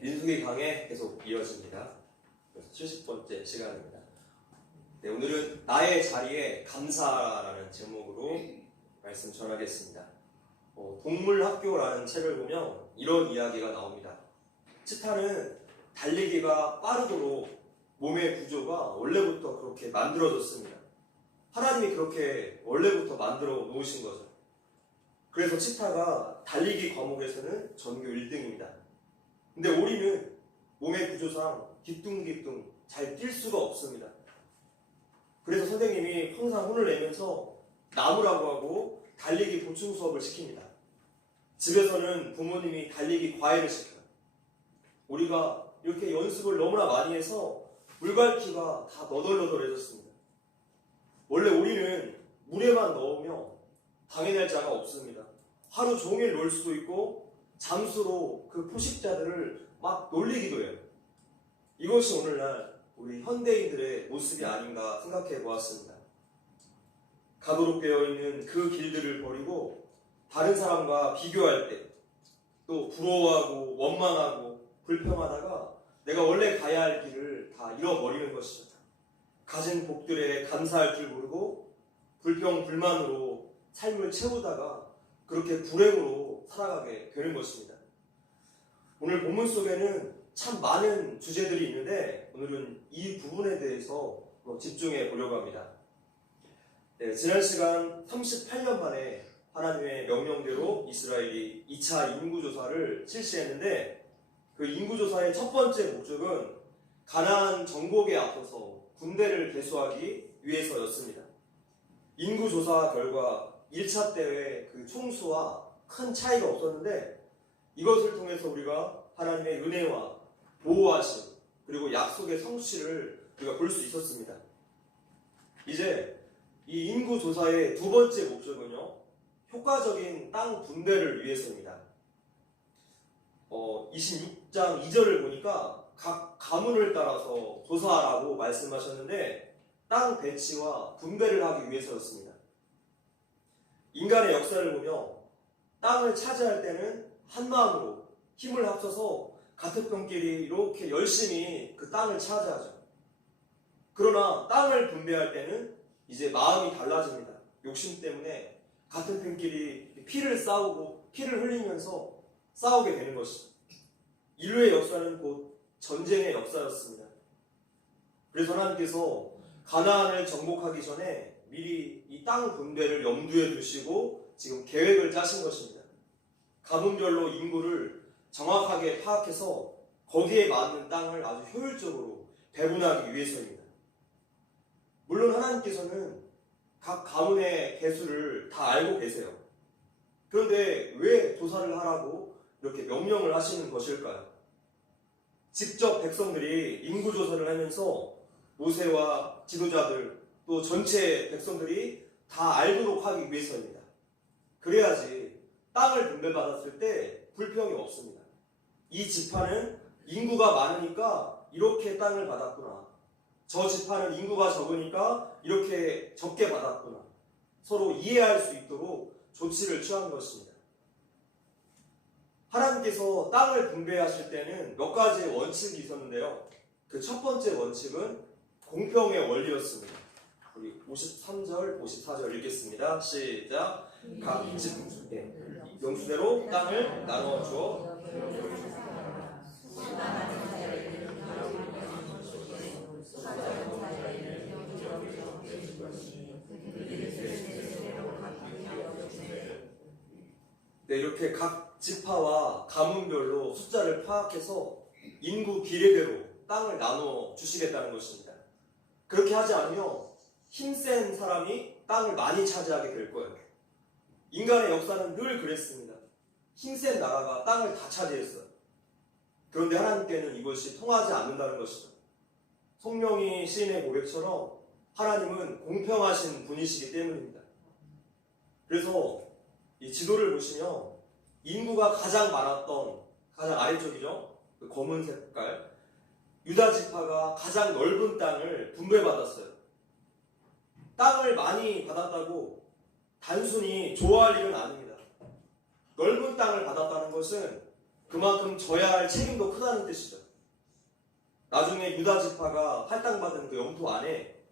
민수기 강의 계속 이어집니다. 그래서 70번째 시간입니다. 네, 오늘은 나의 자리에 감사라는 제목으로 말씀 전하겠습니다. 동물학교라는 책을 보면 이런 이야기가 나옵니다. 치타는 달리기가 빠르도록 몸의 구조가 원래부터 그렇게 만들어졌습니다. 하나님이 그렇게 원래부터 만들어 놓으신 거죠. 그래서 치타가 달리기 과목에서는 전교 1등입니다. 근데 오리는 몸의 구조상 뒤뚱뒤뚱 잘 뛸 수가 없습니다. 그래서 선생님이 항상 혼을 내면서 나무라고 하고 달리기 보충 수업을 시킵니다. 집에서는 부모님이 달리기 과외를 시켜요. 우리가 이렇게 연습을 너무나 많이 해서 물갈퀴가 다 너덜너덜해졌습니다. 원래 우리는 물에만 넣으면 방해될 자가 없습니다. 하루 종일 놀 수도 있고 잠수로 그 포식자들을 막 놀리기도 해요. 이것이 오늘날 우리 현대인들의 모습이 아닌가 생각해 보았습니다. 가도록 되어 있는 그 길들을 버리고 다른 사람과 비교할 때 또 부러워하고 원망하고 불평하다가 내가 원래 가야 할 길을 다 잃어버리는 것이죠. 가진 복들에 감사할 줄 모르고 불평 불만으로 삶을 채우다가 그렇게 불행으로 살아가게 되는 것입니다. 오늘 본문 속에는 참 많은 주제들이 있는데 오늘은 이 부분에 대해서 집중해 보려고 합니다. 네, 지난 시간 38년 만에 하나님의 명령대로 이스라엘이 2차 인구조사를 실시했는데 그 인구조사의 첫 번째 목적은 가나안 정복에 앞서서 군대를 개수하기 위해서였습니다. 인구조사 결과 1차 때의 그 총수와 큰 차이가 없었는데 이것을 통해서 우리가 하나님의 은혜와 보호하심 그리고 약속의 성취를 우리가 볼 수 있었습니다. 이제 이 인구조사의 두 번째 목적은요, 효과적인 땅 분배를 위해서입니다. 26장 2절을 보니까 각 가문을 따라서 조사하라고 말씀하셨는데 땅 배치와 분배를 하기 위해서였습니다. 인간의 역사를 보며 땅을 차지할 때는 한마음으로 힘을 합쳐서 같은 편끼리 이렇게 열심히 그 땅을 차지하죠. 그러나 땅을 분배할 때는 이제 마음이 달라집니다. 욕심 때문에 같은 편끼리 피를 싸우고 피를 흘리면서 싸우게 되는 것이죠. 인류의 역사는 곧 전쟁의 역사였습니다. 그래서 하나님께서 가나안을 정복하기 전에 미리 이 땅 분배를 염두에 두시고 지금 계획을 짜신 것입니다. 가문별로 인구를 정확하게 파악해서 거기에 맞는 땅을 아주 효율적으로 배분하기 위해서입니다. 물론 하나님께서는 각 가문의 개수를 다 알고 계세요. 그런데 왜 조사를 하라고 이렇게 명령을 하시는 것일까요? 직접 백성들이 인구조사를 하면서 모세와 지도자들 또 전체 백성들이 다 알도록 하기 위해서입니다. 그래야지 땅을 분배받았을 때 불평이 없습니다. 이 지파는 인구가 많으니까 이렇게 땅을 받았구나. 저 지파는 인구가 적으니까 이렇게 적게 받았구나. 서로 이해할 수 있도록 조치를 취한 것입니다. 하나님께서 땅을 분배하실 때는 몇 가지의 원칙이 있었는데요. 그 첫 번째 원칙은 공평의 원리였습니다. 우리 53절, 54절 읽겠습니다. 시작. 각 집, 명수대로 땅을 나누어 주어 네, 이렇게 각 지파와 가문별로 숫자를 파악해서 인구 비례대로 땅을 나누어 주시겠다는 것입니다. 그렇게 하지 않으면 힘센 사람이 땅을 많이 차지하게 될 거예요. 인간의 역사는 늘 그랬습니다. 힘센 나라가 땅을 다 차지했어요. 그런데 하나님께는 이것이 통하지 않는다는 것이죠. 성령이 시인의 고백처럼 하나님은 공평하신 분이시기 때문입니다. 그래서 이 지도를 보시면 인구가 가장 많았던 가장 아래쪽이죠. 그 검은 색깔 유다 지파가 가장 넓은 땅을 분배받았어요. 땅을 많이 받았다고 단순히 좋아할 일은 아닙니다. 넓은 땅을 받았다는 것은 그만큼 져야 할 책임도 크다는 뜻이죠. 나중에 유다 지파가 할당받은 그 영토 안에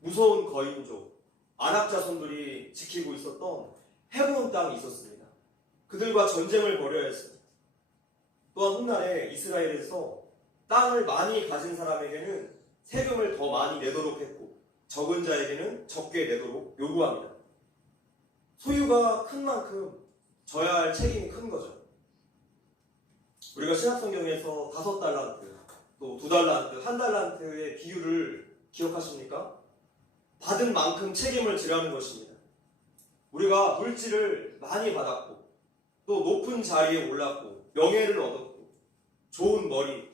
무서운 거인족, 아낙 자손들이 지키고 있었던 헤브론 땅이 있었습니다. 그들과 전쟁을 벌여야 했어요. 또한 훗날에 이스라엘에서 땅을 많이 가진 사람에게는 세금을 더 많이 내도록 했고 적은 자에게는 적게 내도록 요구합니다. 소유가 큰 만큼 져야 할 책임이 큰 거죠. 우리가 신약성경에서 5달란트, 또 2달란트, 1달란트의 비율을 기억하십니까? 받은 만큼 책임을 지라는 것입니다. 우리가 물질을 많이 받았고 또 높은 자리에 올랐고 명예를 얻었고 좋은 머리,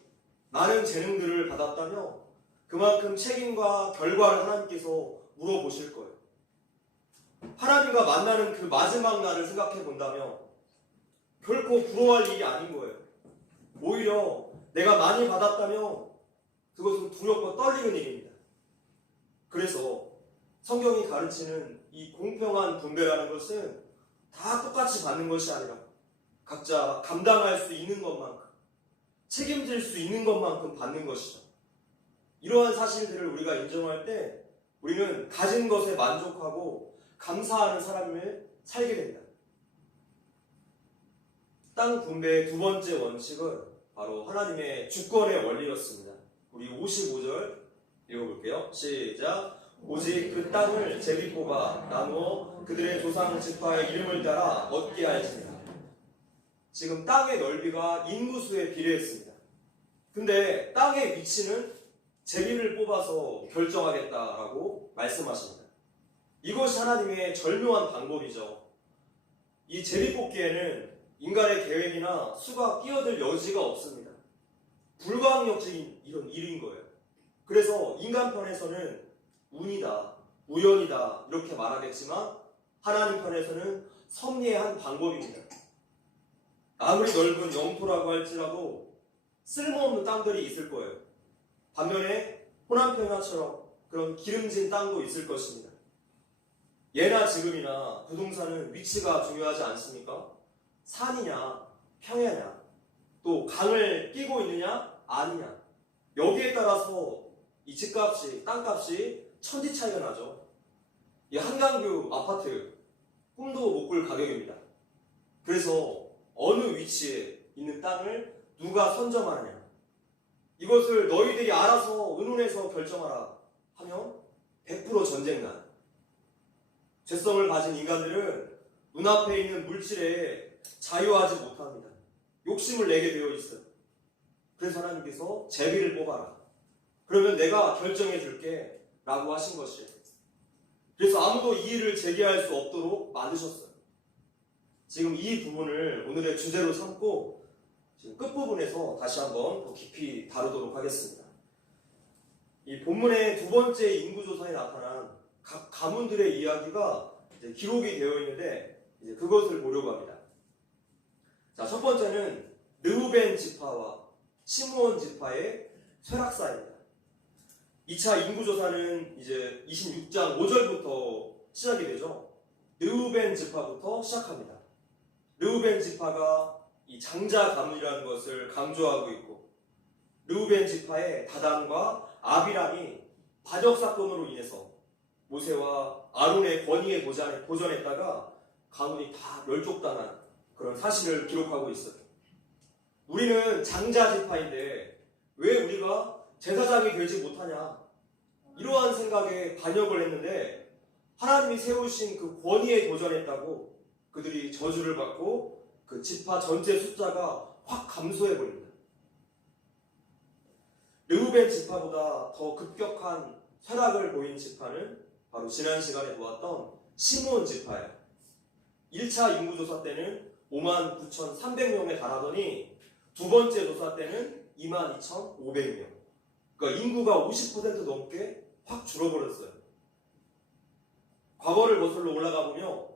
많은 재능들을 받았다며 그만큼 책임과 결과를 하나님께서 물어보실 거예요. 하나님과 만나는 그 마지막 날을 생각해 본다면 결코 부러워할 일이 아닌 거예요. 오히려 내가 많이 받았다면 그것은 두렵고 떨리는 일입니다. 그래서 성경이 가르치는 이 공평한 분배라는 것은 다 똑같이 받는 것이 아니라 각자 감당할 수 있는 것만큼, 책임질 수 있는 것만큼 받는 것이죠. 이러한 사실들을 우리가 인정할 때 우리는 가진 것에 만족하고 감사하는 삶을 살게 됩니다. 땅 분배의 두 번째 원칙은 바로 하나님의 주권의 원리였습니다. 우리 55절 읽어볼게요. 시작. 오직 그 땅을 제비 뽑아 나누어 그들의 조상 지파의 이름을 따라 얻게 할지니라. 지금 땅의 넓이가 인구수에 비례했습니다. 근데 땅의 위치는 제비를 뽑아서 결정하겠다라고 말씀하십니다. 이것이 하나님의 절묘한 방법이죠. 이 제비 뽑기에는 인간의 계획이나 수가 끼어들 여지가 없습니다. 불가항력적인 이런 일인 거예요. 그래서 인간 편에서는 운이다, 우연이다 이렇게 말하겠지만 하나님 편에서는 섭리의 한 방법입니다. 아무리 넓은 영토라고 할지라도 쓸모없는 땅들이 있을 거예요. 반면에 호남평야처럼 그런 기름진 땅도 있을 것입니다. 예나 지금이나 부동산은 위치가 중요하지 않습니까? 산이냐, 평야냐, 또 강을 끼고 있느냐, 아니냐. 여기에 따라서 이 집값이, 땅값이 천지 차이가 나죠. 이 한강뷰 아파트, 꿈도 못 꿀 가격입니다. 그래서 어느 위치에 있는 땅을 누가 선점하느냐. 이것을 너희들이 알아서 의논해서 결정하라 하면 100% 전쟁난. 죄성을 가진 인간들은 눈앞에 있는 물질에 자유하지 못합니다. 욕심을 내게 되어 있어요. 그래서 하나님께서 제비를 뽑아라. 그러면 내가 결정해 줄게 라고 하신 것이에요. 그래서 아무도 이 일을 제기할 수 없도록 만드셨어요. 지금 이 부분을 오늘의 주제로 삼고 지금 끝부분에서 다시 한번 더 깊이 다루도록 하겠습니다. 이 본문의 두 번째 인구조사에 나타난 각 가문들의 이야기가 이제 기록이 되어 있는데 이제 그것을 보려고 합니다. 자, 첫 번째는 르우벤 지파와 시므온 지파의 쇠락사입니다. 2차 인구조사는 이제 26장 5절부터 시작이 되죠. 르우벤 지파부터 시작합니다. 르우벤 지파가 이 장자 가문이라는 것을 강조하고 있고 르우벤 지파의 다단과 아비람이 반역 사건으로 인해서 모세와 아론의 권위에 도전했다가 가문이 다 멸족당한 그런 사실을 기록하고 있어요. 우리는 장자 지파인데 왜 우리가 제사장이 되지 못하냐 이러한 생각에 반역을 했는데 하나님이 세우신 그 권위에 도전했다고 그들이 저주를 받고 그 지파 전체 숫자가 확 감소해버립니다. 르우벤 지파보다 더 급격한 쇠락을 보인 지파는 바로 지난 시간에 보았던 시므온 지파예요. 1차 인구조사 때는 59,300명에 달하더니 두 번째 조사 때는 22,500명. 그러니까 인구가 50% 넘게 확 줄어버렸어요. 과거를 거슬러 올라가 보면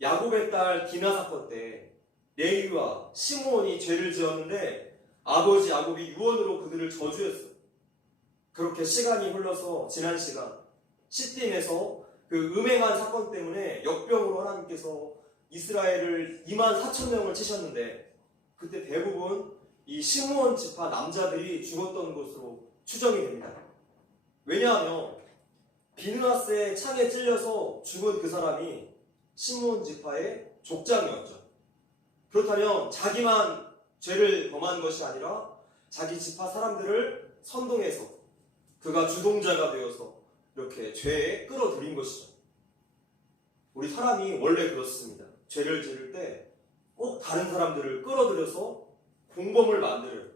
야곱의 딸 디나 사건 때 레위와 시므온이 죄를 지었는데 아버지 야곱이 유언으로 그들을 저주했어요. 그렇게 시간이 흘러서 지난 시간 시딤에서 그 음행한 사건 때문에 역병으로 하나님께서 이스라엘을 24,000명을 치셨는데 그때 대부분 여러분, 이 시므온 지파 남자들이 죽었던 것으로 추정이 됩니다. 왜냐하면 비느하스의 창에 찔려서 죽은 그 사람이 시므온 지파의 족장이었죠. 그렇다면 자기만 죄를 범한 것이 아니라 자기 지파 사람들을 선동해서 그가 주동자가 되어서 이렇게 죄에 끌어들인 것이죠. 우리 사람이 원래 그렇습니다. 죄를 지을 때 꼭 다른 사람들을 끌어들여서 공범을 만들어요.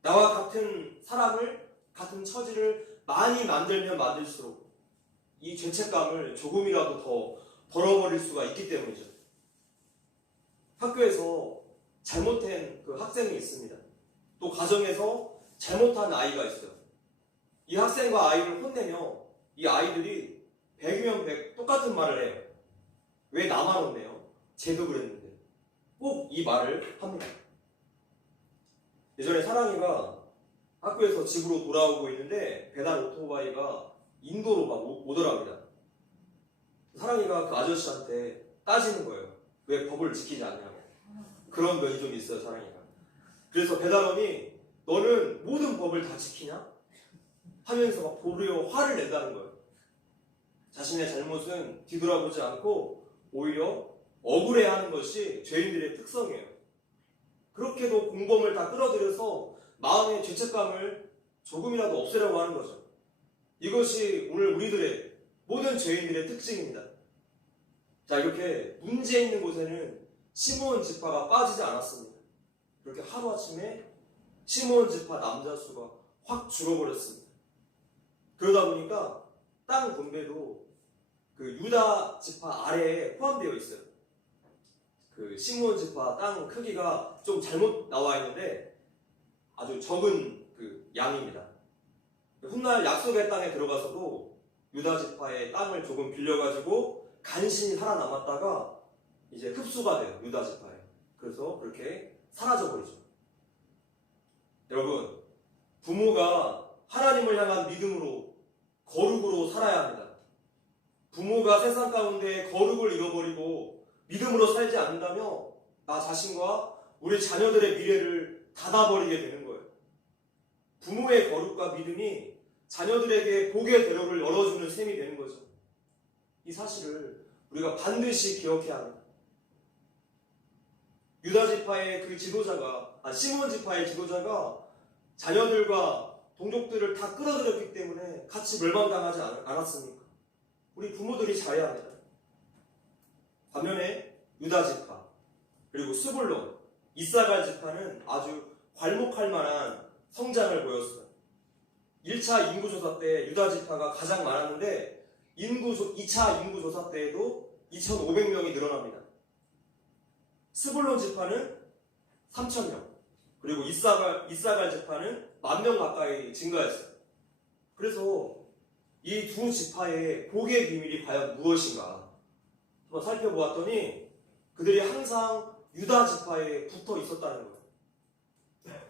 나와 같은 사람을, 같은 처지를 많이 만들면 만들수록 이 죄책감을 조금이라도 더 덜어버릴 수가 있기 때문이죠. 학교에서 잘못한 그 학생이 있습니다. 또 가정에서 잘못한 아이가 있어요. 이 학생과 아이를 혼내며 이 아이들이 100이면 100 똑같은 말을 해요. 왜 나만 혼내요? 쟤도 그랬는데. 꼭 이 말을 합니다. 예전에 사랑이가 학교에서 집으로 돌아오고 있는데 배달 오토바이가 인도로 막 오더랍니다. 사랑이가 그 아저씨한테 따지는 거예요. 왜 법을 지키지 않냐고. 그런 면이 좀 있어요, 사랑이가. 그래서 배달원이 너는 모든 법을 다 지키냐? 하면서 막 보려 화를 낸다는 거예요. 자신의 잘못은 뒤돌아보지 않고 오히려 억울해하는 것이 죄인들의 특성이에요. 그렇게도 공범을 다 끌어들여서 마음의 죄책감을 조금이라도 없애려고 하는 거죠. 이것이 오늘 우리들의 모든 죄인들의 특징입니다. 자, 이렇게 문제 있는 곳에는 시므온 지파가 빠지지 않았습니다. 이렇게 하루아침에 시므온 지파 남자 수가 확 줄어버렸습니다. 그러다 보니까 땅 분배도 그 유다 지파 아래에 포함되어 있어요. 그 시므온 지파 땅 크기가 좀 잘못 나와 있는데 아주 적은 그 양입니다. 훗날 약속의 땅에 들어가서도 유다 지파의 땅을 조금 빌려가지고 간신히 살아남았다가 이제 흡수가 돼요. 유다 지파에. 그래서 그렇게 사라져버리죠. 여러분, 부모가 하나님을 향한 믿음으로 거룩으로 살아야 합니다. 부모가 세상 가운데 거룩을 잃어버리고 믿음으로 살지 않는다면 나 자신과 우리 자녀들의 미래를 닫아버리게 되는 거예요. 부모의 거룩과 믿음이 자녀들에게 복의 대로를 열어주는 셈이 되는 거죠. 이 사실을 우리가 반드시 기억해야 합니다. 유다 지파의 그 지도자가, 시므온 지파의 지도자가 자녀들과 동족들을 다 끌어들였기 때문에 같이 멸망당하지 않았습니까? 우리 부모들이 잘해야 합니다. 반면에 유다 지파, 그리고 스불론, 이사갈 지파는 아주 괄목할 만한 성장을 보였어요. 1차 인구조사 때 유다 지파가 가장 많았는데 2차 인구조사 때에도 2,500명이 늘어납니다. 스불론 지파는 3,000명, 그리고 이사갈 지파는 10,000명 가까이 증가했어요. 그래서 이 두 지파의 복의 비밀이 과연 무엇인가 한번 살펴보았더니 그들이 항상 유다 지파에 붙어 있었다는 거예요.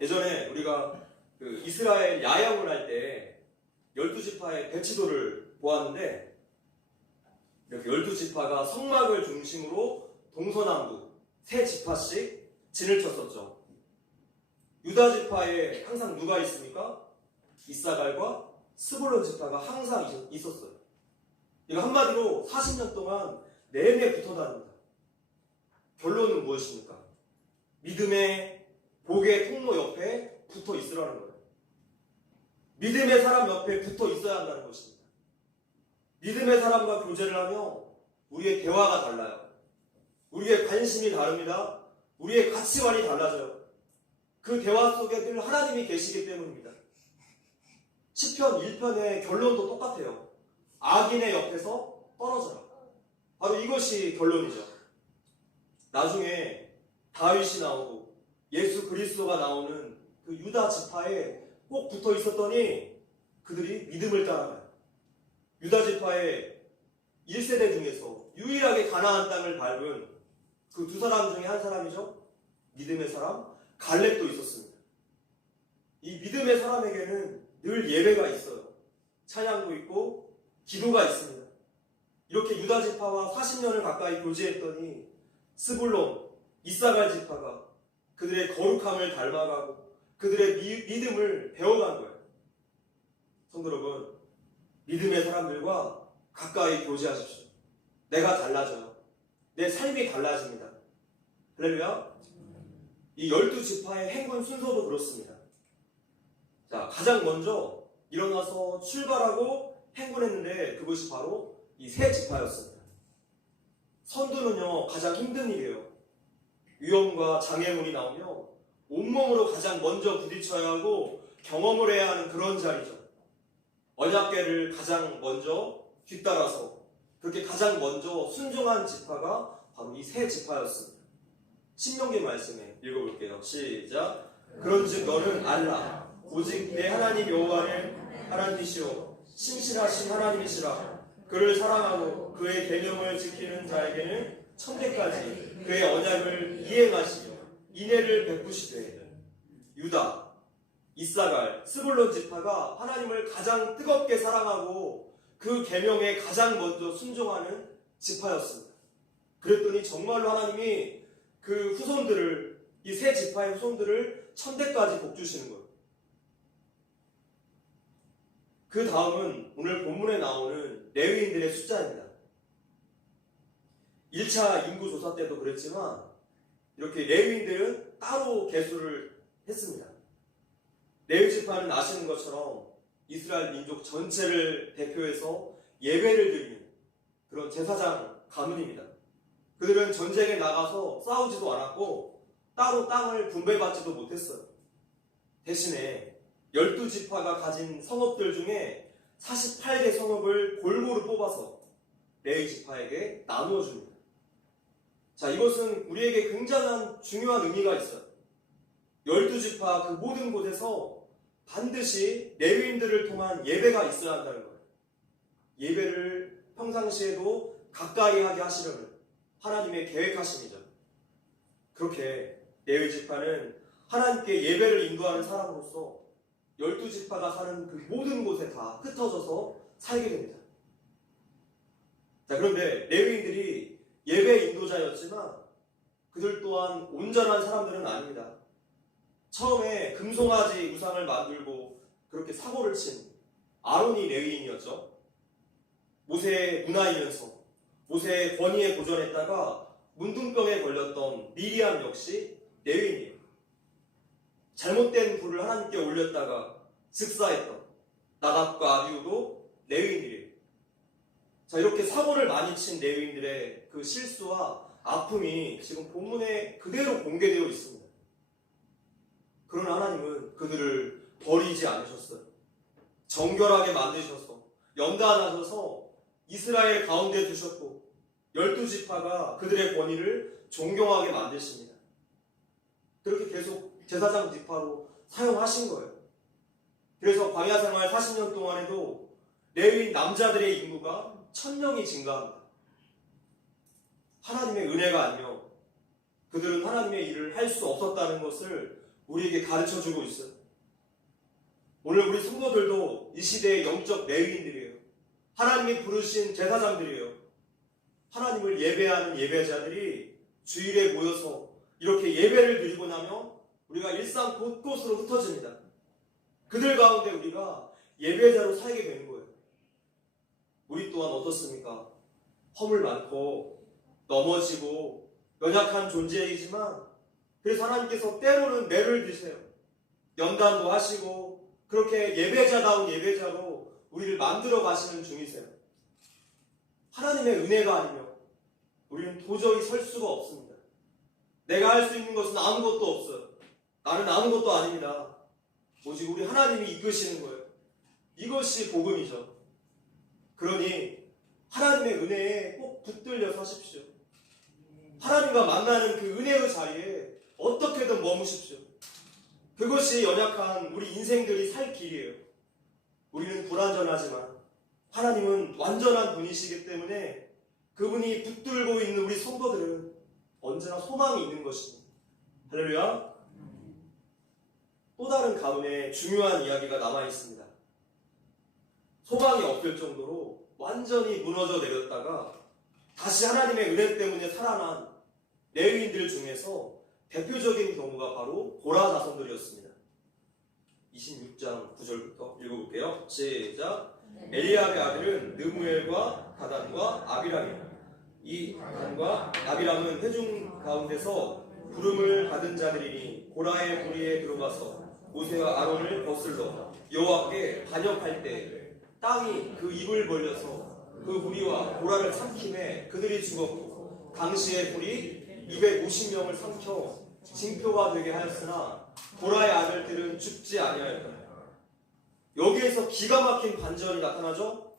예전에 우리가 그 이스라엘 야영을 할 때 12지파의 배치도를 보았는데 이렇게 12지파가 성막을 중심으로 동서남북 3지파씩 진을 쳤었죠. 유다 지파에 항상 누가 있습니까? 이사갈과 스불론 지파가 항상 있었어요. 이거 한마디로 40년 동안 내내 붙어 다닙니다. 결론은 무엇입니까? 믿음의 복의 통로 옆에 붙어 있으라는 거예요. 믿음의 사람 옆에 붙어 있어야 한다는 것입니다. 믿음의 사람과 교제를 하며 우리의 대화가 달라요. 우리의 관심이 다릅니다. 우리의 가치관이 달라져요. 그 대화 속에 늘 하나님이 계시기 때문입니다. 시편 1편의 결론도 똑같아요. 악인의 옆에서 떨어져라. 바로 이것이 결론이죠. 나중에 다윗이 나오고 예수 그리스도가 나오는 그 유다 지파에 꼭 붙어 있었더니 그들이 믿음을 따라가요. 유다 지파의 1세대 중에서 유일하게 가나안 땅을 밟은 그 두 사람 중에 한 사람이죠. 믿음의 사람 갈렙도 있었습니다. 이 믿음의 사람에게는 늘 예배가 있어요. 찬양도 있고 기도가 있습니다. 이렇게 유다 지파와 40년을 가까이 교제했더니 스불론, 이사갈 지파가 그들의 거룩함을 닮아가고 그들의 믿음을 배워간 거예요. 성도 여러분, 믿음의 사람들과 가까이 교제하십시오. 내가 달라져요. 내 삶이 달라집니다. 할렐루야. 이 12지파의 행군 순서도 그렇습니다. 자, 가장 먼저 일어나서 출발하고 행군했는데 그것이 바로 이 세 지파였습니다. 선두는요, 가장 힘든 일이에요. 위험과 장애물이 나오며 온몸으로 가장 먼저 부딪혀야 하고 경험을 해야 하는 그런 자리죠. 언약궤를 가장 먼저 뒤따라서 그렇게 가장 먼저 순종한 지파가 바로 이 세 지파였습니다. 신명기 말씀에 읽어볼게요. 시작. 그런즉 너는 알라 오직 내 하나님 여호와를 하나님이시오 신실하신 하나님이시라. 그를 사랑하고 그의 계명을 지키는 자에게는 천대까지 그의 언약을 이행하시며 인애를 베푸시되. 유다, 이사갈, 스불론 지파가 하나님을 가장 뜨겁게 사랑하고 그 계명에 가장 먼저 순종하는 지파였습니다. 그랬더니 정말로 하나님이 그 후손들을, 이 세 지파의 후손들을 천대까지 복 주시는 거예요. 그 다음은 오늘 본문에 나오는 레위인들의 숫자입니다. 1차 인구조사 때도 그랬지만 이렇게 레위인들은 따로 계수를 했습니다. 레위 지파는 아시는 것처럼 이스라엘 민족 전체를 대표해서 예배를 드리는 그런 제사장 가문입니다. 그들은 전쟁에 나가서 싸우지도 않았고 따로 땅을 분배받지도 못했어요. 대신에 12지파가 가진 성읍들 중에 48개 성읍을 골고루 뽑아서 레위 지파에게 나누어 줍니다. 자, 이것은 우리에게 굉장한 중요한 의미가 있어요. 12지파 그 모든 곳에서 반드시 레위인들을 통한 예배가 있어야 한다는 거예요. 예배를 평상시에도 가까이 하게 하시려는 하나님의 계획하심이죠. 그렇게 레위 지파는 하나님께 예배를 인도하는 사람으로서 12지파가 사는 그 모든 곳에 다 흩어져서 살게 됩니다. 자, 그런데 레위인들이 예배 인도자였지만 그들 또한 온전한 사람들은 아닙니다. 처음에 금송아지 우상을 만들고 그렇게 사고를 친 아론이 레위인이었죠. 모세의 문화이면서 모세의 권위에 도전했다가 문둥병에 걸렸던 미리암 역시 레위인이에요. 잘못된 불을 하나님께 올렸다가 즉사했던 나답과 아비후도 레위인들이에요. 자, 이렇게 사고를 많이 친 레위인들의 그 실수와 아픔이 지금 본문에 그대로 공개되어 있습니다. 그러나 하나님은 그들을 버리지 않으셨어요. 정결하게 만드셔서 연단하셔서 이스라엘 가운데 두셨고 12지파가 그들의 권위를 존경하게 만드십니다. 그렇게 계속 제사장 지파로 사용하신 거예요. 그래서 광야 생활 40년 동안에도 레위 남자들의 인구가 1000명이 증가합니다. 하나님의 은혜가 아니며 그들은 하나님의 일을 할 수 없었다는 것을 우리에게 가르쳐주고 있어요. 오늘 우리 성도들도 이 시대의 영적 레위인들이에요. 하나님이 부르신 제사장들이에요. 하나님을 예배하는 예배자들이 주일에 모여서 이렇게 예배를 드리고 나면 우리가 일상 곳곳으로 흩어집니다. 그들 가운데 우리가 예배자로 살게 되는 거예요. 우리 또한 어떻습니까? 허물 많고 넘어지고 연약한 존재이지만 그래서 하나님께서 때로는 매를 드세요. 연단도 하시고 그렇게 예배자다운 예배자로 우리를 만들어 가시는 중이세요. 하나님의 은혜가 아니면 우리는 도저히 설 수가 없습니다. 내가 할 수 있는 것은 아무것도 없어요. 나는 아무것도 아닙니다. 오직 우리 하나님이 이끄시는 거예요. 이것이 복음이죠. 그러니 하나님의 은혜에 꼭 붙들려 사십시오. 하나님과 만나는 그 은혜의 자리에 어떻게든 머무십시오. 그것이 연약한 우리 인생들이 살 길이에요. 우리는 불완전하지만 하나님은 완전한 분이시기 때문에 그분이 붙들고 있는 우리 성도들은 언제나 소망이 있는 것입니다. 할렐루야. 또 다른 가문에 중요한 이야기가 남아 있습니다. 소망이 없을 정도로 완전히 무너져 내렸다가 다시 하나님의 은혜 때문에 살아난 레위인들 중에서 대표적인 경우가 바로 고라 자손들이었습니다. 26장 9절부터 읽어볼게요. 시작. 엘리압의 아들은 느무엘과 다단과 아비람이다. 이 다단과 아비람은 회중 가운데서 부름을 받은 자들이니 고라의 무리에 들어가서 모세와 아론을 거슬러 여호와께 반역할 때 땅이 그 입을 벌려서 그 무리와 고라를 삼킴에 그들이 죽었고 당시에 불이 250명을 삼켜 징표가 되게 하였으나 고라의 아들들은 죽지 아니하였다. 여기에서 기가 막힌 반전이 나타나죠.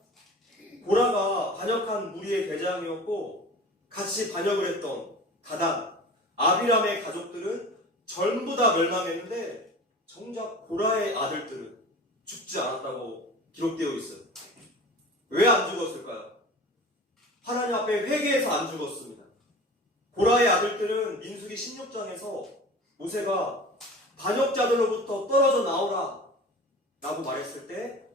고라가 반역한 무리의 대장이었고 같이 반역을 했던 다단, 아비람의 가족들은 전부 다 멸망했는데 정작 고라의 아들들은 죽지 않았다고 기록되어 있어요. 왜 안 죽었을까요? 하나님 앞에 회개해서 안 죽었습니다. 고라의 아들들은 민수기 16장에서 모세가 반역자들로부터 떨어져 나오라 라고 말했을 때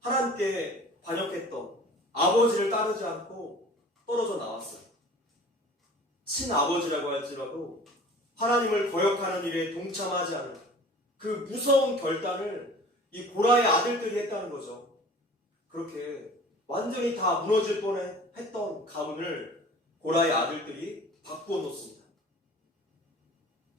하나님께 반역했던 아버지를 따르지 않고 떨어져 나왔어요. 친아버지라고 할지라도 하나님을 거역하는 일에 동참하지 않은 그 무서운 결단을 이 고라의 아들들이 했다는 거죠. 그렇게 완전히 다 무너질 뻔했던 가문을 고라의 아들들이 바꾸어 놓습니다.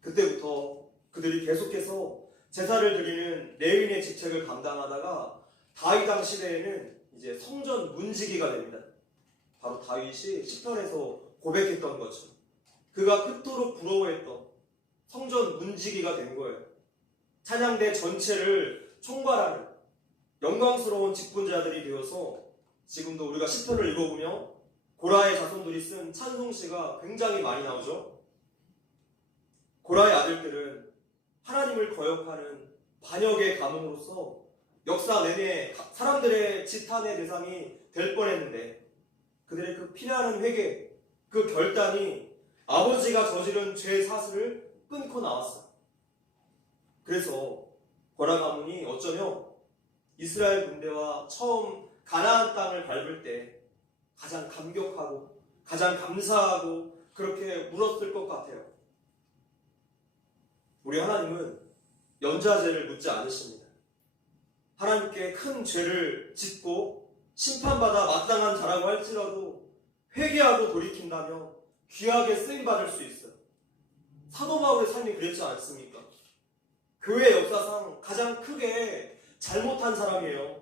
그때부터 그들이 계속해서 제사를 드리는 레위인의 직책을 감당하다가 다윗 왕 시대에는 이제 성전 문지기가 됩니다. 바로 다윗이 시편에서 고백했던 것처럼 그가 그토록 부러워했던 성전 문지기가 된 거예요. 찬양대 전체를 총괄하는 영광스러운 직분자들이 되어서 지금도 우리가 시편을 읽어보면 고라의 자손들이 쓴 찬송시가 굉장히 많이 나오죠. 고라의 아들들은 하나님을 거역하는 반역의 가문으로서 역사 내내 사람들의 지탄의 대상이 될 뻔했는데 그들의 그 피나는 회개, 그 결단이 아버지가 저지른 죄 사슬을 끊고 나왔어요. 그래서 고라 가문이 어쩌면 이스라엘 군대와 처음 가나안 땅을 밟을 때 가장 감격하고 가장 감사하고 그렇게 울었을 것 같아요. 우리 하나님은 연좌제를 묻지 않으십니다. 하나님께 큰 죄를 짓고 심판받아 마땅한 자라고 할지라도 회개하고 돌이킨다면 귀하게 쓰임받을 수 있어요. 사도 바울의 삶이 그랬지 않습니까? 교회 역사상 가장 크게 잘못한 사람이에요.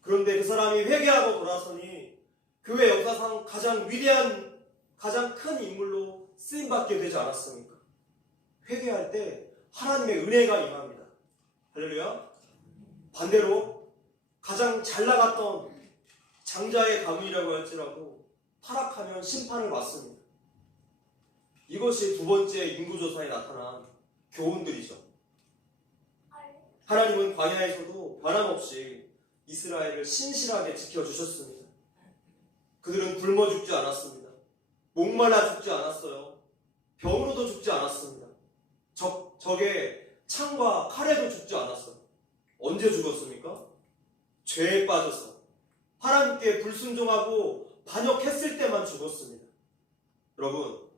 그런데 그 사람이 회개하고 돌아서니 교회 역사상 가장 위대한, 가장 큰 인물로 쓰임받게 되지 않았습니까? 회개할 때 하나님의 은혜가 임합니다. 할렐루야. 반대로 가장 잘 나갔던 장자의 가문이라고 할지라도 타락하면 심판을 받습니다. 이것이 두 번째 인구조사에 나타난 교훈들이죠. 하나님은 광야에서도 변함없이 이스라엘을 신실하게 지켜주셨습니다. 그들은 굶어 죽지 않았습니다. 목말라 죽지 않았어요. 병으로도 죽지 않았습니다. 적의 창과 칼에도 죽지 않았어요. 언제 죽었습니까? 죄에 빠져서 하나님께 불순종하고 반역했을 때만 죽었습니다. 여러분,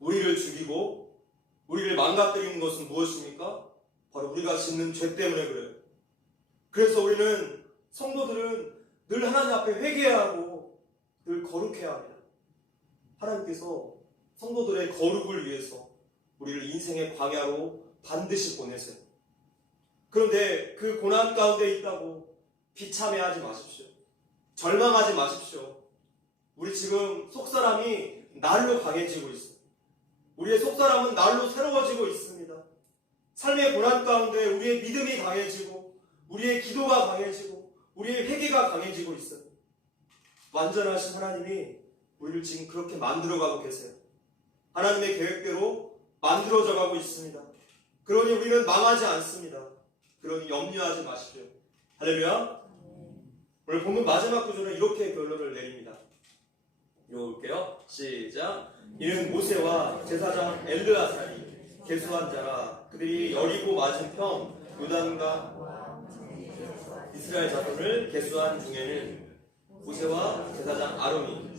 우리를 죽이고 우리를 망가뜨리는 것은 무엇입니까? 바로 우리가 짓는 죄 때문에 그래요. 그래서 우리는 성도들은 늘 하나님 앞에 회개해야 하고 늘 거룩해야 합니다. 하나님께서 성도들의 거룩을 위해서 우리를 인생의 광야로 반드시 보내세요. 그런데 그 고난 가운데 있다고 비참해하지 마십시오. 절망하지 마십시오. 우리 지금 속사람이 날로 강해지고 있어요. 우리의 속사람은 날로 새로워지고 있습니다. 삶의 고난 가운데 우리의 믿음이 강해지고 우리의 기도가 강해지고 우리의 회개가 강해지고 있어요. 완전하신 하나님이 우리를 지금 그렇게 만들어가고 계세요. 하나님의 계획대로 만들어져 가고 있습니다. 그러니 우리는 망하지 않습니다. 그러니 염려하지 마십시오. 할렐루야. 오늘 본문 마지막 구절은 이렇게 결론을 내립니다. 읽어볼게요. 시작. 이는 모세와 제사장 엘르아살이 계수한 자라. 그들이 여리고 맞은편 요단과 이스라엘 자손을 계수한 중에는 모세와 제사장 아론이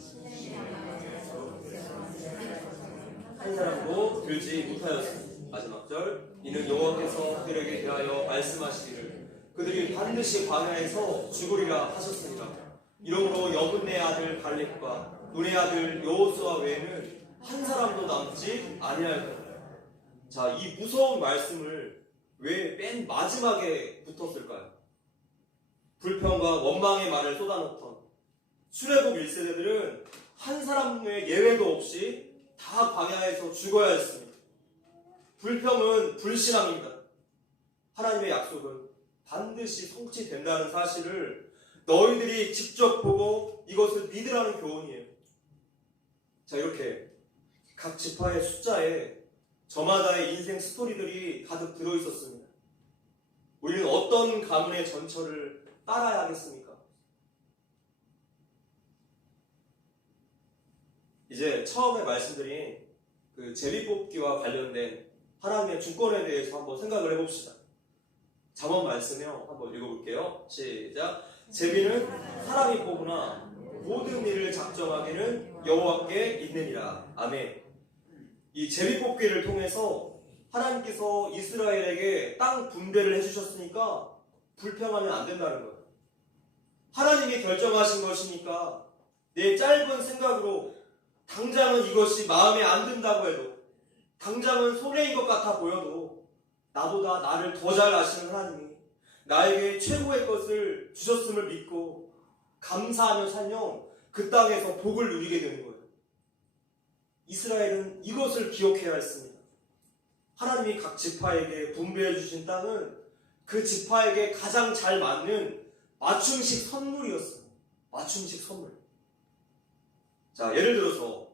한 사람도 들지 못하였으니. 마지막 절, 이는 여호와께서 그들에게 대하여 말씀하시기를 그들이 반드시 광야에서 죽으리라 하셨으니라. 이러므로 여분네 아들 갈렙과 눈의 아들 여호수아 외에는 한 사람도 남지 아니할 것이라. 자, 이 무서운 말씀을 왜 맨 마지막에 붙었을까요? 불평과 원망의 말을 쏟아놓던 출애굽 1세대들은 한 사람의 예외도 없이 다 광야에서 죽어야 했습니다. 불평은 불신앙입니다. 하나님의 약속은 반드시 성취된다는 사실을 너희들이 직접 보고 이것을 믿으라는 교훈이에요. 자, 이렇게 각 지파의 숫자에 저마다의 인생 스토리들이 가득 들어있었습니다. 우리는 어떤 가문의 전철을 따라야 하겠습니까? 이제 처음에 말씀드린 그 제비뽑기와 관련된 하나님의 주권에 대해서 한번 생각을 해봅시다. 잠언 말씀이요. 한번 읽어볼게요. 시작. 제비는 사람이 뽑으나 모든 일을 작정하기는 여호와께 있느니라. 아멘. 이 제비뽑기를 통해서 하나님께서 이스라엘에게 땅 분배를 해주셨으니까 불평하면 안 된다는 거예요. 하나님이 결정하신 것이니까 내 짧은 생각으로 당장은 이것이 마음에 안 든다고 해도, 당장은 손해인 것 같아 보여도 나보다 나를 더 잘 아시는 하나님이 나에게 최고의 것을 주셨음을 믿고 감사하며 살면 그 땅에서 복을 누리게 되는 거예요. 이스라엘은 이것을 기억해야 했습니다. 하나님이 각 지파에게 분배해 주신 땅은 그 지파에게 가장 잘 맞는 맞춤식 선물이었어요. 맞춤식 선물. 자, 예를 들어서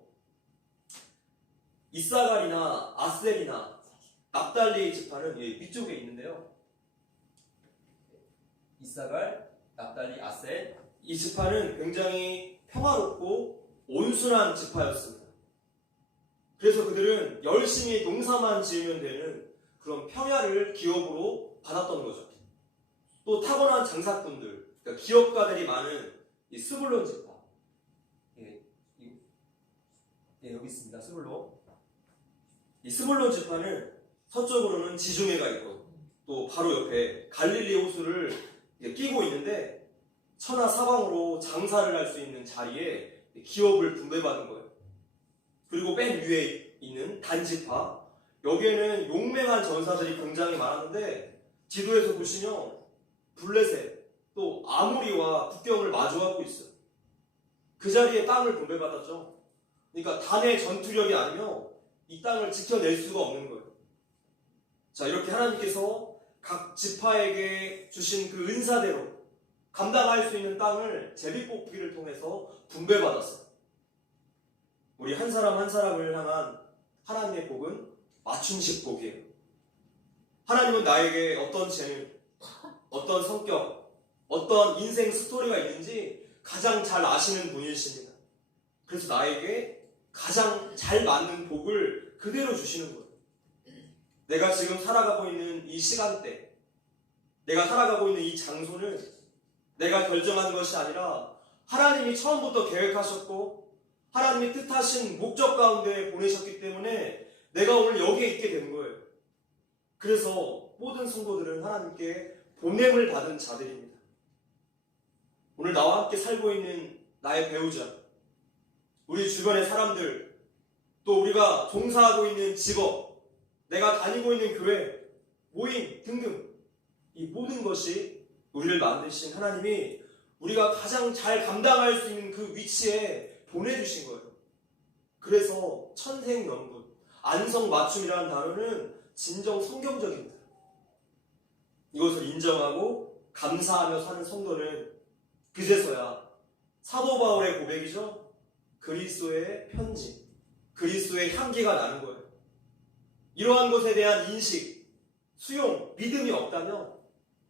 이사갈이나 아셀이나 납달리 지파는 위쪽에 있는데요. 이사갈, 납달리, 아셀, 이 지파는 굉장히 평화롭고 온순한 지파였습니다. 그래서 그들은 열심히 농사만 지으면 되는 그런 평야를 기업으로 받았던 거죠. 또 타고난 장사꾼들, 그러니까 기업가들이 많은 이 스불론 지파. 여기 있습니다. 스불론. 이 스불론 지파는 서쪽으로는 지중해가 있고 또 바로 옆에 갈릴리 호수를 끼고 있는데 천하 사방으로 장사를 할 수 있는 자리에 기업을 분배받은 거예요. 그리고 맨 위에 있는 단지파, 여기에는 용맹한 전사들이 굉장히 많았는데 지도에서 보시면 블레셋 또 아모리와 국경을 마주하고 있어요. 그 자리에 땅을 분배받았죠. 그러니까 단의 전투력이 아니면 이 땅을 지켜낼 수가 없는 거예요. 자, 이렇게 하나님께서 각 지파에게 주신 그 은사대로 감당할 수 있는 땅을 제비뽑기를 통해서 분배받았어요. 우리 한 사람 한 사람을 향한 하나님의 복은 맞춤식 복이에요. 하나님은 나에게 어떤 재능, 어떤 성격, 어떤 인생 스토리가 있는지 가장 잘 아시는 분이십니다. 그래서 나에게 가장 잘 맞는 복을 그대로 주시는 거예요. 내가 지금 살아가고 있는 이 시간대, 내가 살아가고 있는 이 장소는 내가 결정한 것이 아니라 하나님이 처음부터 계획하셨고 하나님이 뜻하신 목적 가운데 보내셨기 때문에 내가 오늘 여기에 있게 된 거예요. 그래서 모든 성도들은 하나님께 보냄을 받은 자들입니다. 오늘 나와 함께 살고 있는 나의 배우자, 우리 주변의 사람들, 또 우리가 종사하고 있는 직업, 내가 다니고 있는 교회, 모임 등등, 이 모든 것이 우리를 만드신 하나님이 우리가 가장 잘 감당할 수 있는 그 위치에 보내주신 거예요. 그래서 천생연분, 안성맞춤이라는 단어는 진정 성경적입니다. 이것을 인정하고 감사하며 사는 성도는 그제서야 사도 바울의 고백이죠. 그리스도의 편지, 그리스도의 향기가 나는 거예요. 이러한 것에 대한 인식, 수용, 믿음이 없다면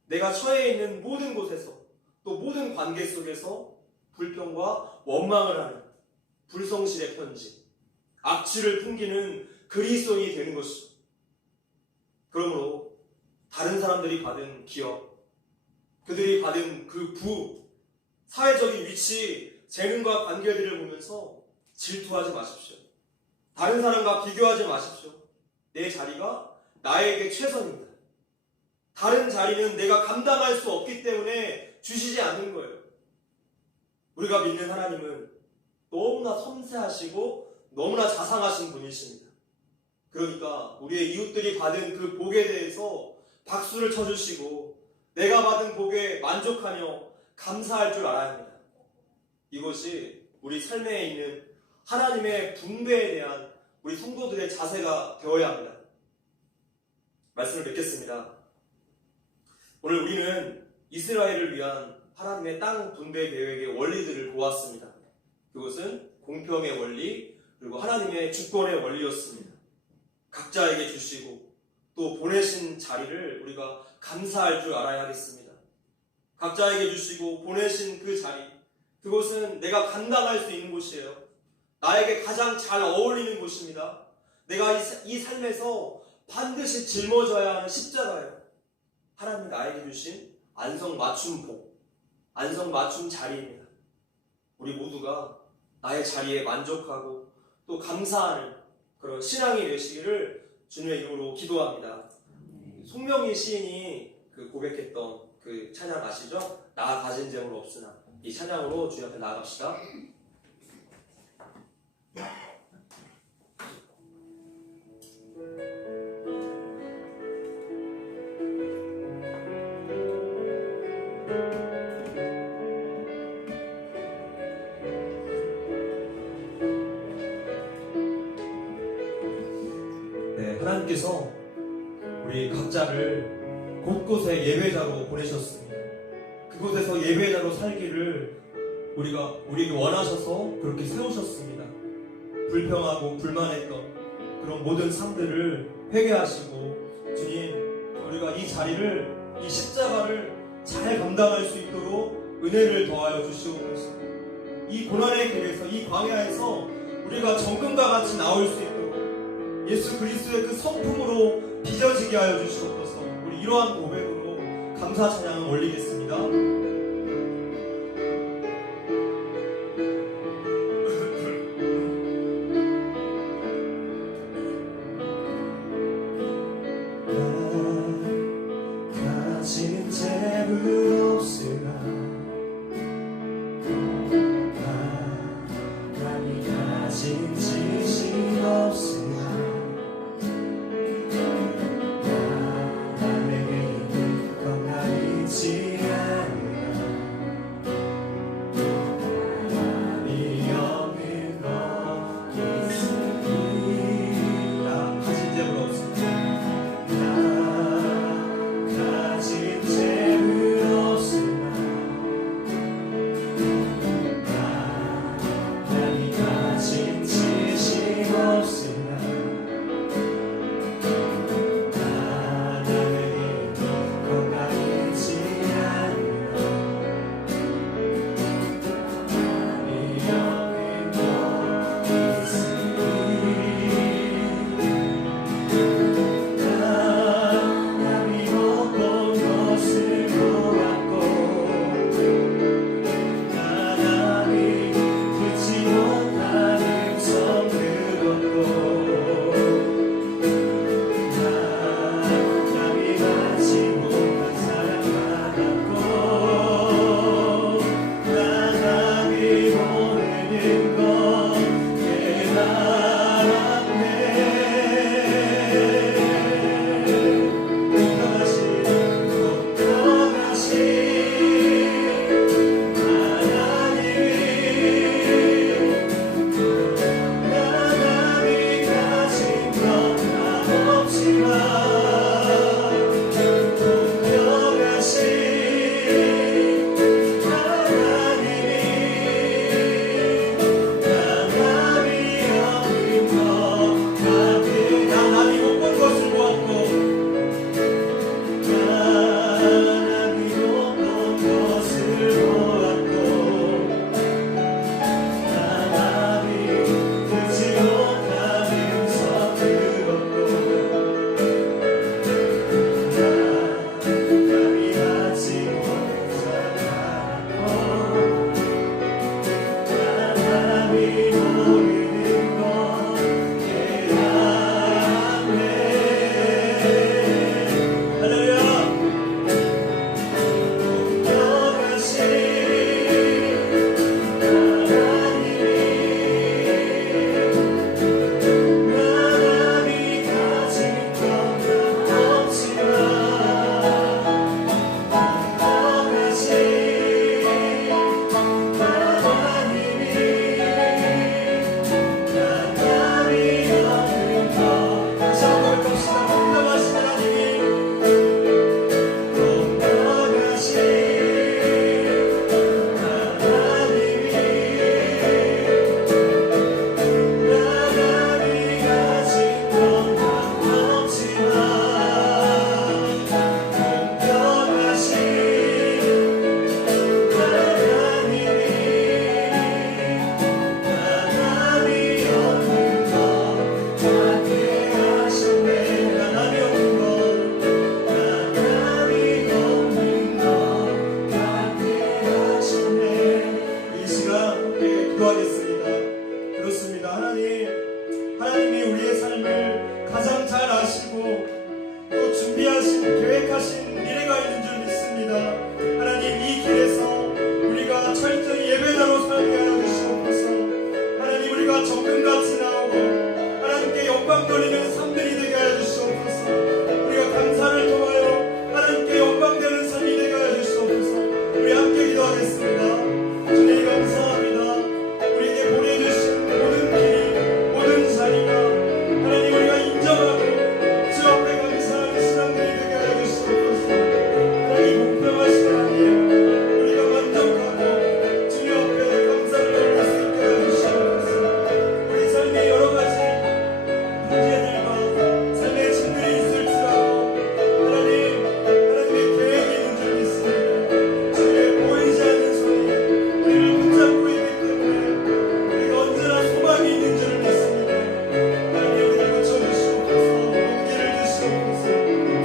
내가 처해 있는 모든 곳에서 또 모든 관계 속에서 불평과 원망을 하는 불성실의 편지, 악취를 풍기는 그리스도인이 되는 것이죠. 그러므로 다른 사람들이 받은 기업, 그들이 받은 그 부, 사회적인 위치, 재능과 관계들을 보면서 질투하지 마십시오. 다른 사람과 비교하지 마십시오. 내 자리가 나에게 최선입니다. 다른 자리는 내가 감당할 수 없기 때문에 주시지 않는 거예요. 우리가 믿는 하나님은 너무나 섬세하시고 너무나 자상하신 분이십니다. 그러니까 우리의 이웃들이 받은 그 복에 대해서 박수를 쳐주시고 내가 받은 복에 만족하며 감사할 줄 알아야 합니다. 이것이 우리 삶에 있는 하나님의 분배에 대한 우리 성도들의 자세가 되어야 합니다. 말씀을 맺겠습니다. 오늘 우리는 이스라엘을 위한 하나님의 땅 분배 계획의 원리들을 보았습니다. 그것은 공평의 원리 그리고 하나님의 주권의 원리였습니다. 각자에게 주시고 또 보내신 자리를 우리가 감사할 줄 알아야 하겠습니다. 각자에게 주시고 보내신 그 자리, 그것은 내가 감당할 수 있는 곳이에요. 나에게 가장 잘 어울리는 곳입니다. 내가 이 삶에서 반드시 짊어져야 하는 십자가예요. 하나님 나에게 주신 안성맞춤 복, 안성맞춤 자리입니다. 우리 모두가 나의 자리에 만족하고 또 감사하는 그런 신앙이 되시기를 주님의 이름으로 기도합니다. 송명희 시인이 고백했던 그 찬양 아시죠? 나 가진 재물 없으나. 이 찬양으로 주님 앞에 나아갑시다. 하나님께서 우리 각자를 곳곳에 예배자로 보내셨습니다. 그곳에서 예배자로 살기를 우리에게 원하셔서 그렇게 세우셨습니다. 불평하고 불만했던 그런 모든 삶들을 회개하시고 주님, 우리가 이 자리를, 이 십자가를 잘 감당할 수 있도록 은혜를 더하여 주시옵소서. 이 고난의 길에서, 이 광야에서 우리가 정금과 같이 나올 수 있도록 예수 그리스도의 그 성품으로 빚어지게 하여 주시옵소서. 우리 이러한 고백으로 감사 찬양을 올리겠습니다. 가진 재물 없으나 많이 가진 지식 없으나 남에게 있는 건 아니지 않으나 계획하신 미래가 있는 줄 믿습니다. 하나님, 이 길에서 우리가 철저히 예배자로 살게 하여 주시옵소서. 하나님, 우리가 정금같이 나오고 하나님께 영광 돌리는 삶들이 되게 하여 주시옵소서. 우리가 감사를 통하여 하나님께 영광되는 삶이 되게 하여 주시옵소서. 우리 함께 기도하겠습니다. 주님 감사합니다. 우리에게 보내주신 모든 길, 모든 자리가 하나님 우리가 인정하고 주 앞에 감사하는 신앙들이 되게 하여 주시옵소서. 하나님 공평하신 하나님, 우리가 만족하고 주님 앞에 감사를 돌릴 수 있게 하여 주시옵소서. 우리 삶의 여러 가지 문제들과 삶의 짐들이 있을지라도 하나님의 계획이 있는 줄 믿습니다. 주의 보이지 않는 손이 우리를 붙잡고 있기 때문에 우리가 언제나 소망이 있는 줄 믿습니다. 하나님, 우리를 고쳐주시옵소서. 용기를 주시옵소서.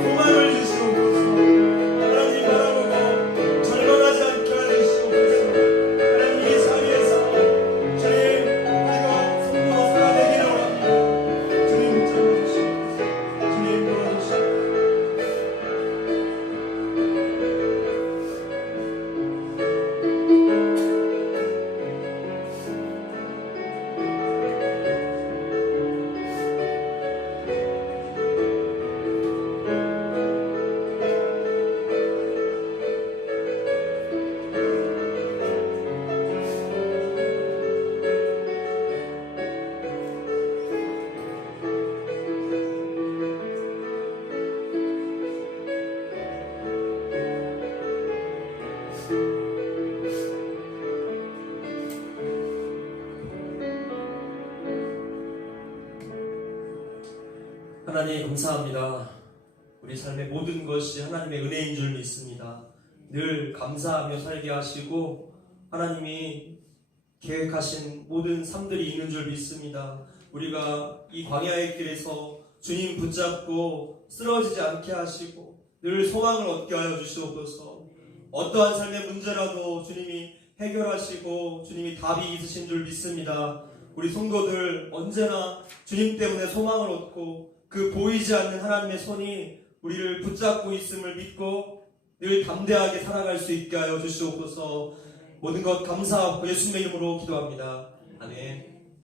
소망을 주시옵소서. 하나님 바라보고 절망하지 않게 하시옵소서. 하나님, 이 자리에서 주님 우리가 성도가 되기를 원합니다. 주님 붙잡아주시옵소서. 주님 도와주시옵소서. 하나님 감사합니다. 우리 삶의 모든 것이 하나님의 은혜인 줄 믿습니다. 늘 감사하며 살게 하시고 하나님이 계획하신 모든 삶들이 있는 줄 믿습니다. 우리가 이 광야의 길에서 주님 붙잡고 쓰러지지 않게 하시고 늘 소망을 얻게 하여 주시옵소서. 어떠한 삶의 문제라도 주님이 해결하시고 주님이 답이 있으신 줄 믿습니다. 우리 성도들 언제나 주님 때문에 소망을 얻고 그 보이지 않는 하나님의 손이 우리를 붙잡고 있음을 믿고 늘 담대하게 살아갈 수 있게 하여 주시옵소서. 모든 것 감사하고 예수님의 이름으로 기도합니다. 아멘.